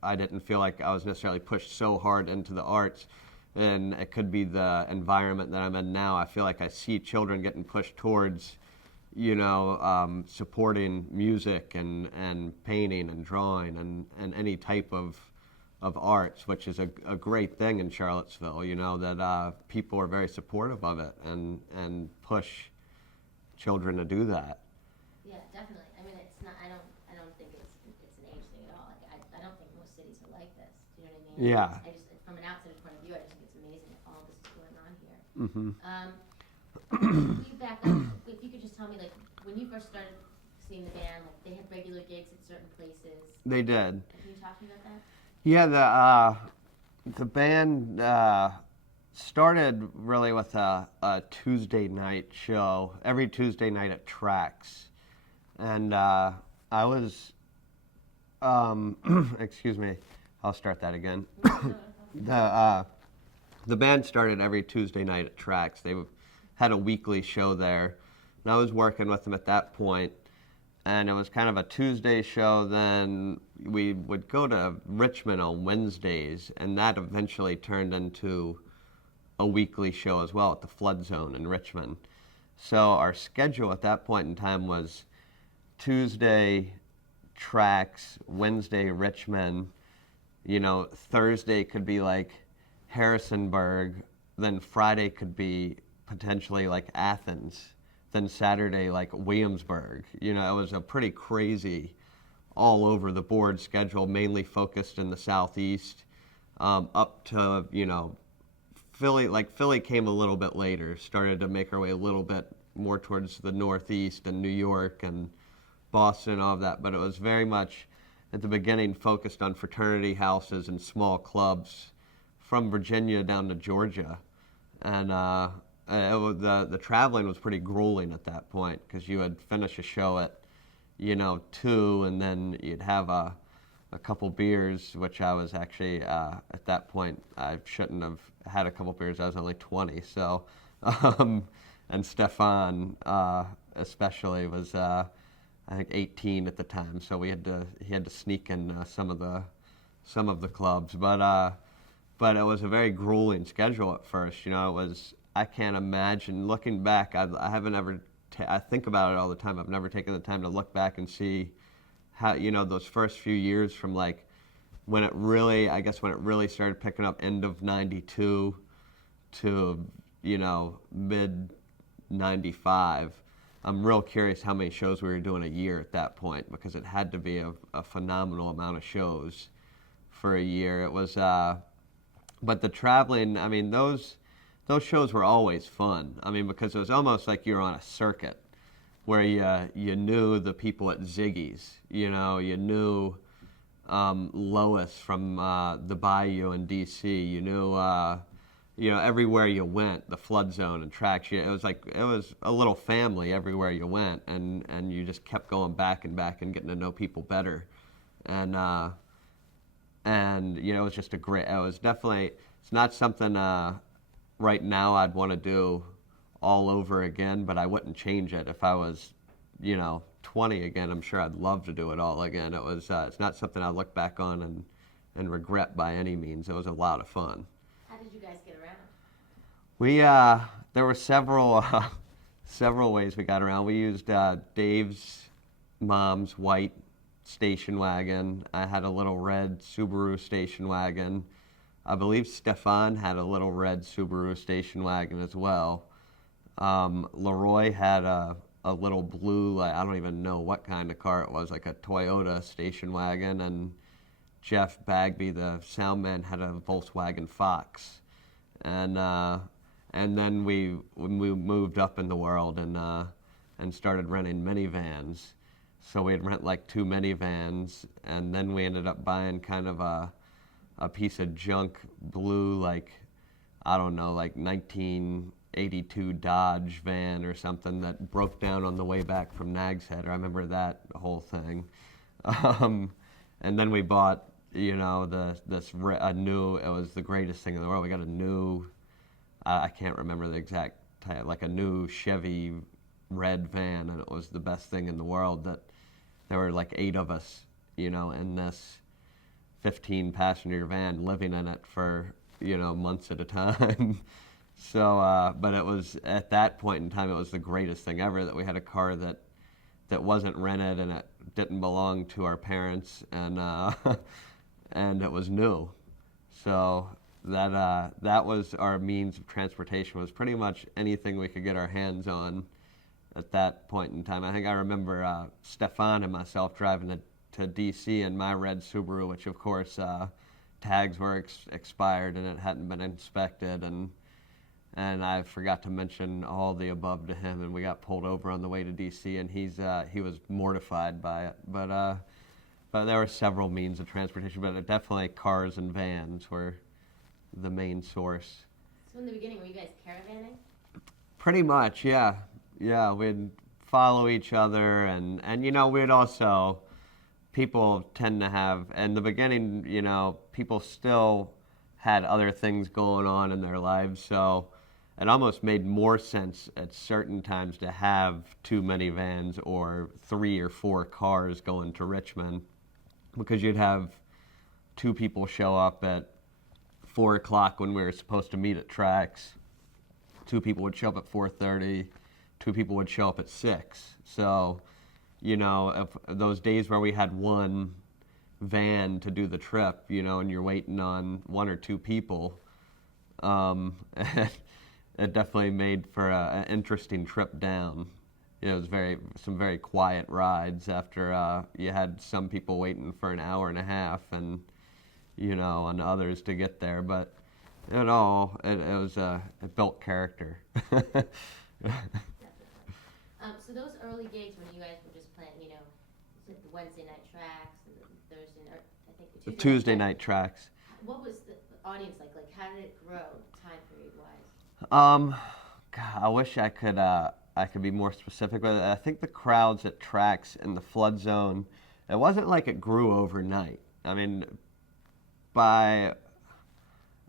I didn't feel like I was necessarily pushed so hard into the arts. And it could be the environment that I'm in now. I feel like I see children getting pushed towards, supporting music and painting and drawing and any type of arts, which is a great thing in Charlottesville, that people are very supportive of it and push children to do that. Yeah, definitely. I mean, it's not. I don't think it's an age thing at all. Like, I don't think most cities are like this. Do you know what I mean? Yeah. I just from an outsider's point of view, I just think it's amazing that all this is going on here. Mm-hmm. Will you back up? If you could just tell me, like, when you first started seeing the band, like, they had regular gigs at certain places. They did. Can you talk to me about that? Yeah, the band started really with a Tuesday night show, every Tuesday night at Tracks. And I was, excuse me, I'll start that again. The band started every Tuesday night at Tracks. They had a weekly show there. And I was working with them at that point. And it was kind of a Tuesday show. Then we would go to Richmond on Wednesdays, and that eventually turned into a weekly show as well at the Flood Zone in Richmond. So our schedule at that point in time was Tuesday Tracks, Wednesday Richmond, Thursday could be like Harrisonburg, then Friday could be potentially like Athens, then Saturday like Williamsburg. It was a pretty crazy all over the board schedule, mainly focused in the southeast, up to, Philly. Like Philly came a little bit later, started to make our way a little bit more towards the northeast and New York and Boston and all of that, but it was very much at the beginning focused on fraternity houses and small clubs from Virginia down to Georgia. And the traveling was pretty grueling at that point because you would finish a show at 2, and then you'd have a couple beers, which I was actually at that point I shouldn't have had a couple beers. I was only 20, so and Stefan especially was I think 18 at the time, so he had to sneak in some of the clubs, but it was a very grueling schedule at first. It was, I can't imagine looking back. I haven't ever. I think about it all the time. I've never taken the time to look back and see how those first few years from like when it really started picking up end of '92 to mid '95. I'm real curious how many shows we were doing a year at that point, because it had to be a phenomenal amount of shows for a year. It was, but the traveling, I mean, those shows were always fun. I mean, because it was almost like you were on a circuit where you knew the people at Ziggy's, you knew Lois from the Bayou in D.C., you knew everywhere you went, the Flood Zone and Tracks, it was a little family everywhere you went, and you just kept going back and back and getting to know people better, and it was just it was definitely, it's not something right now I'd want to do all over again, but I wouldn't change it. If I was 20 again, I'm sure I'd love to do it all again. It was it's not something I look back on and regret by any means. It was a lot of fun. How did you guys get around? We there were several ways we got around. We used Dave's mom's white station wagon. I had a little red Subaru station wagon. I believe Stefan had a little red Subaru station wagon as well. Leroy had a little blue, I don't even know what kind of car it was, like a Toyota station wagon, and Jeff Bagby, the sound man, had a Volkswagen Fox. And then we moved up in the world and started renting minivans. So we'd rent like 2 minivans, and then we ended up buying kind of a piece of junk blue, like, I don't know, like 1982 Dodge van or something that broke down on the way back from Nag's Head. I remember that whole thing. And then we bought, a new, it was the greatest thing in the world. We got a new, I can't remember the exact type, like a new Chevy red van, and it was the best thing in the world. That there were like 8 of us, in this 15-passenger van, living in it for, months at a time. So, but it was, at that point in time, it was the greatest thing ever that we had a car that wasn't rented, and it didn't belong to our parents, and and it was new. So that was our means of transportation, was pretty much anything we could get our hands on at that point in time. I think I remember Stefan and myself driving to DC in my red Subaru, which of course tags were expired and it hadn't been inspected, and I forgot to mention all the above to him, and we got pulled over on the way to DC, and he was mortified by it. But there were several means of transportation, but definitely cars and vans were the main source. So in the beginning, were you guys caravanning? Pretty much, yeah. Yeah, we'd follow each other, and we'd also, people tend to have, in the beginning, people still had other things going on in their lives, so it almost made more sense at certain times to have too many vans or 3 or 4 cars going to Richmond, because you'd have 2 people show up at 4 o'clock when we were supposed to meet at tracks. 2 people would show up at 4:30. 2 people would show up at 6. So, if those days where we had one van to do the trip, and you're waiting on 1 or 2 people, it definitely made for an interesting trip down. It was some very quiet rides after you had some people waiting for an hour and a half, and and others to get there. But it built character. So those early gigs when you guys were just playing, was it the Wednesday night tracks and the Thursday night, I think The Tuesday night tracks. What was the audience like? Like, how did it grow time period wise? God, I wish I could be more specific, but I think the crowds at tracks in the flood zone, it wasn't like it grew overnight. I mean, I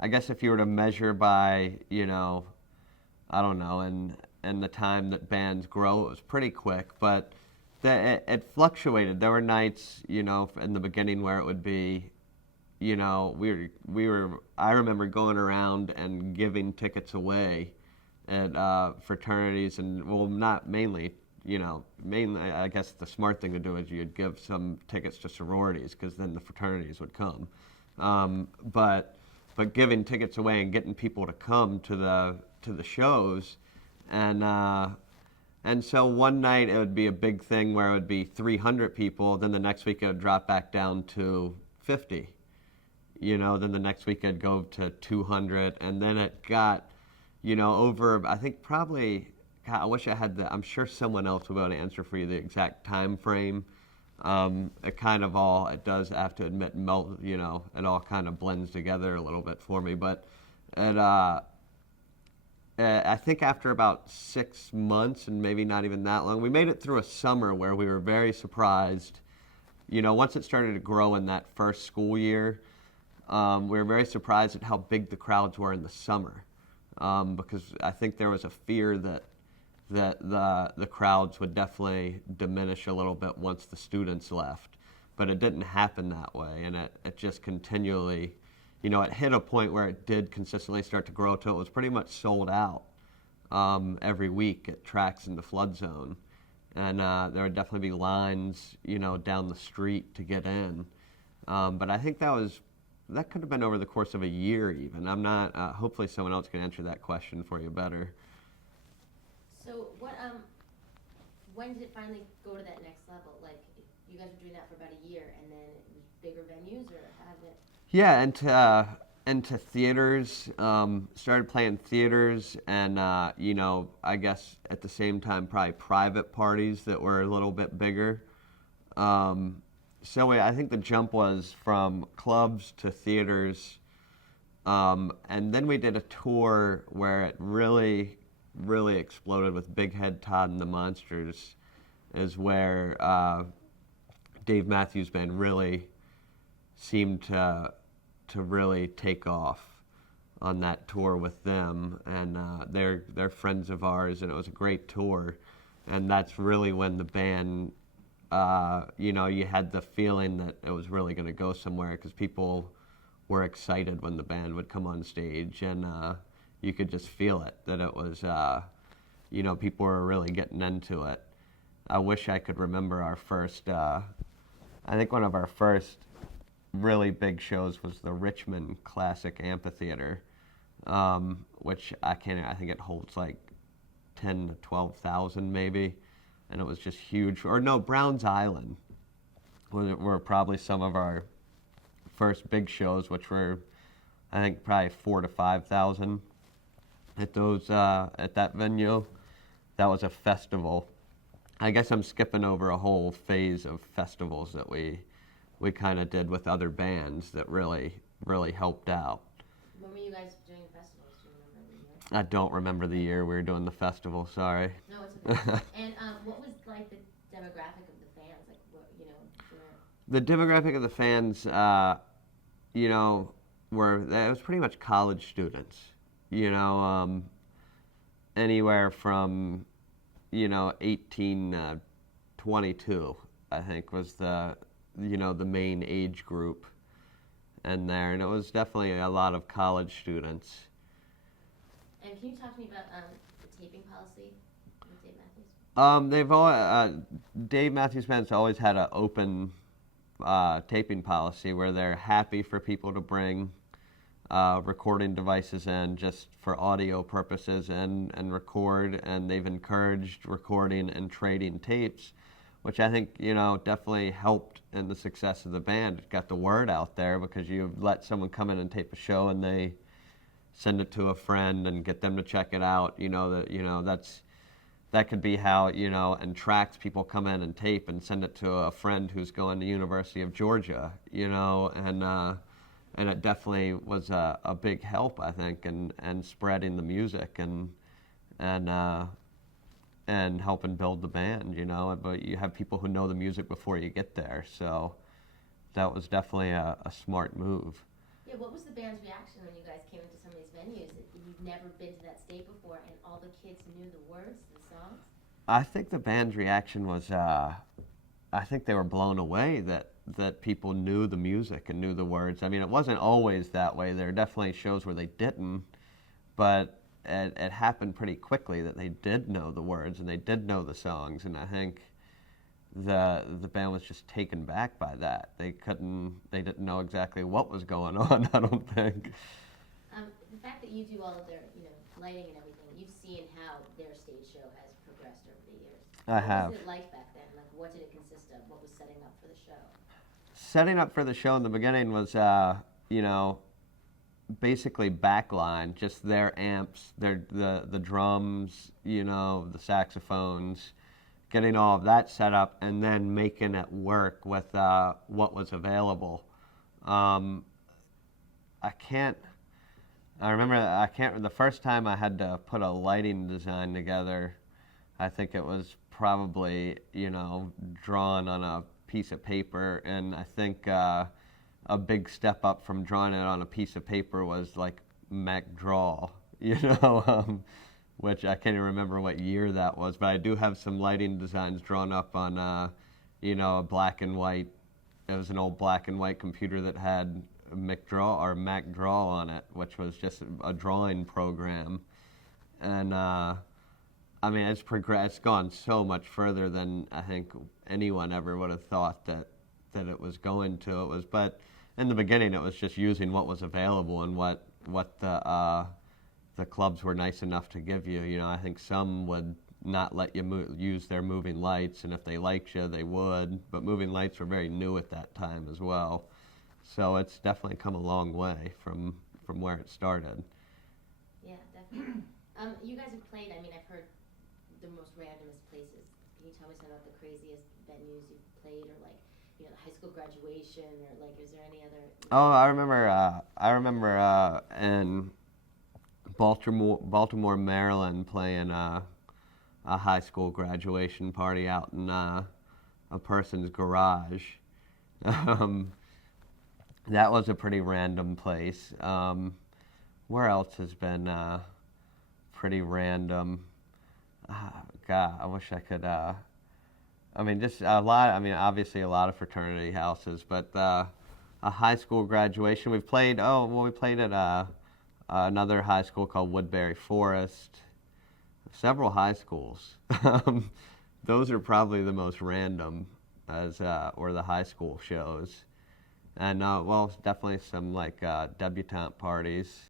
guess if you were to measure by, I don't know, and the time that bands grow, it was pretty quick, but it fluctuated. There were nights, in the beginning where it would be, I remember going around and giving tickets away at fraternities, and well, not mainly, mainly, I guess the smart thing to do is you'd give some tickets to sororities, because then the fraternities would come. But giving tickets away and getting people to come to the shows, and so one night it would be a big thing where it would be 300 people, then the next week it would drop back down to 50. Then the next week it'd go to 200, and then it got, over, I think probably, God, I wish I had I'm sure someone else will be able to answer for you the exact time frame. It kind of all, it does, I have to admit, it all kind of blends together a little bit for me, but I think after about 6 months, and maybe not even that long, we made it through a summer where we were very surprised. Once it started to grow in that first school year, we were very surprised at how big the crowds were in the summer, because I think there was a fear that the crowds would definitely diminish a little bit once the students left, but it didn't happen that way, and it just continually, it hit a point where it did consistently start to grow till it was pretty much sold out every week at tracks in the flood zone, and there would definitely be lines, down the street to get in, but I think that could have been over the course of a year even. I'm not, hopefully someone else can answer that question for you better. So when did it finally go to that next level? Like, you guys were doing that for about a year, and then it was bigger venues, or how did it? Yeah, into theaters, started playing theaters, and, I guess at the same time probably private parties that were a little bit bigger. So I think the jump was from clubs to theaters, and then we did a tour where it really exploded with Big Head Todd and the Monsters, is where Dave Matthews Band really seemed to really take off on that tour with them, and they're friends of ours, and it was a great tour, and that's really when the band you know, you had the feeling that it was really going to go somewhere because people were excited when the band would come on stage, and you could just feel it, that it was, you know, people were really getting into it. I wish I could remember our first, I think one of our first really big shows was the Richmond Classic Amphitheater, which I think it holds like 10 to 12,000 maybe, and it was just huge. Or no, Browns Island were probably some of our first big shows, which were, I think, probably 4,000 to 5,000 at those at that venue. That was a festival. I guess I'm skipping over a whole phase of festivals that we kind of did with other bands that really helped out. When were you guys doing festivals? Do you remember the year? I don't remember the year we were doing the festival. Sorry. No, it's okay. And what was like the demographic of the fans? Like, what, you know? The demographic of the fans, you know, it was pretty much college students. You know, anywhere from, you know, 18 to 22, I think, was the, you know, the main age group in there, and it was definitely a lot of college students. And can you talk to me about the taping policy with Dave Matthews? They've always, Dave Matthews Band's always had an open taping policy where they're happy for people to bring recording devices in just for audio purposes and record, and they've encouraged recording and trading tapes, which I think, you know, definitely helped in the success of the band. It got the word out there because you let someone come in and tape a show and they send it to a friend and get them to check it out. You know, that could be how, you know, and tracks, people come in and tape and send it to a friend who's going to University of Georgia, you know, and it definitely was a big help, I think, and spreading the music and helping build the band, you know. But you have people who know the music before you get there, so that was definitely a smart move. Yeah, what was the band's reaction when you guys came into some of these venues? You've never been to that state before, and all the kids knew the words to the songs? I think the band's reaction was, I think they were blown away that people knew the music and knew the words. I mean, it wasn't always that way. There are definitely shows where they didn't, but it happened pretty quickly that they did know the words and they did know the songs, and I think the band was just taken back by that. They didn't know exactly what was going on, I don't think. The fact that you do all of their, you know, lighting and everything, you've seen how their stage show has progressed over the years. I have. What was it like back then? Like, what did it consist of? What was setting up for the show? Setting up for the show in the beginning was, you know, basically backline, just their amps, the drums, you know, the saxophones, getting all of that set up, and then making it work with what was available. The first time I had to put a lighting design together, I think it was probably, you know, drawn on a piece of paper, and I think a big step up from drawing it on a piece of paper was like MacDraw, you know, which I can't even remember what year that was, but I do have some lighting designs drawn up on, you know, a black and white. It was an old black and white computer that had MacDraw on it, which was just a drawing program, and I mean, it's gone so much further than I think anyone ever would have thought that it was going to. But in the beginning, it was just using what was available and what the clubs were nice enough to give you. You know, I think some would not let you use their moving lights, and if they liked you, they would. But moving lights were very new at that time as well. So it's definitely come a long way from where it started. Yeah, definitely. You guys have played, I mean, I've heard the most randomest places. Can you tell me some of the craziest venues you've played, or like, you know, high school graduation, or like, is there any other? Oh, I remember in Baltimore, Maryland, playing a high school graduation party out in a person's garage. That was a pretty random place. Where else has been pretty random? God, I wish I could. I mean, just a lot. I mean, obviously a lot of fraternity houses, but a high school graduation. We played. Oh, well, we played at another high school called Woodbury Forest. Several high schools. Those are probably the most random, or the high school shows. And well, definitely some like debutante parties.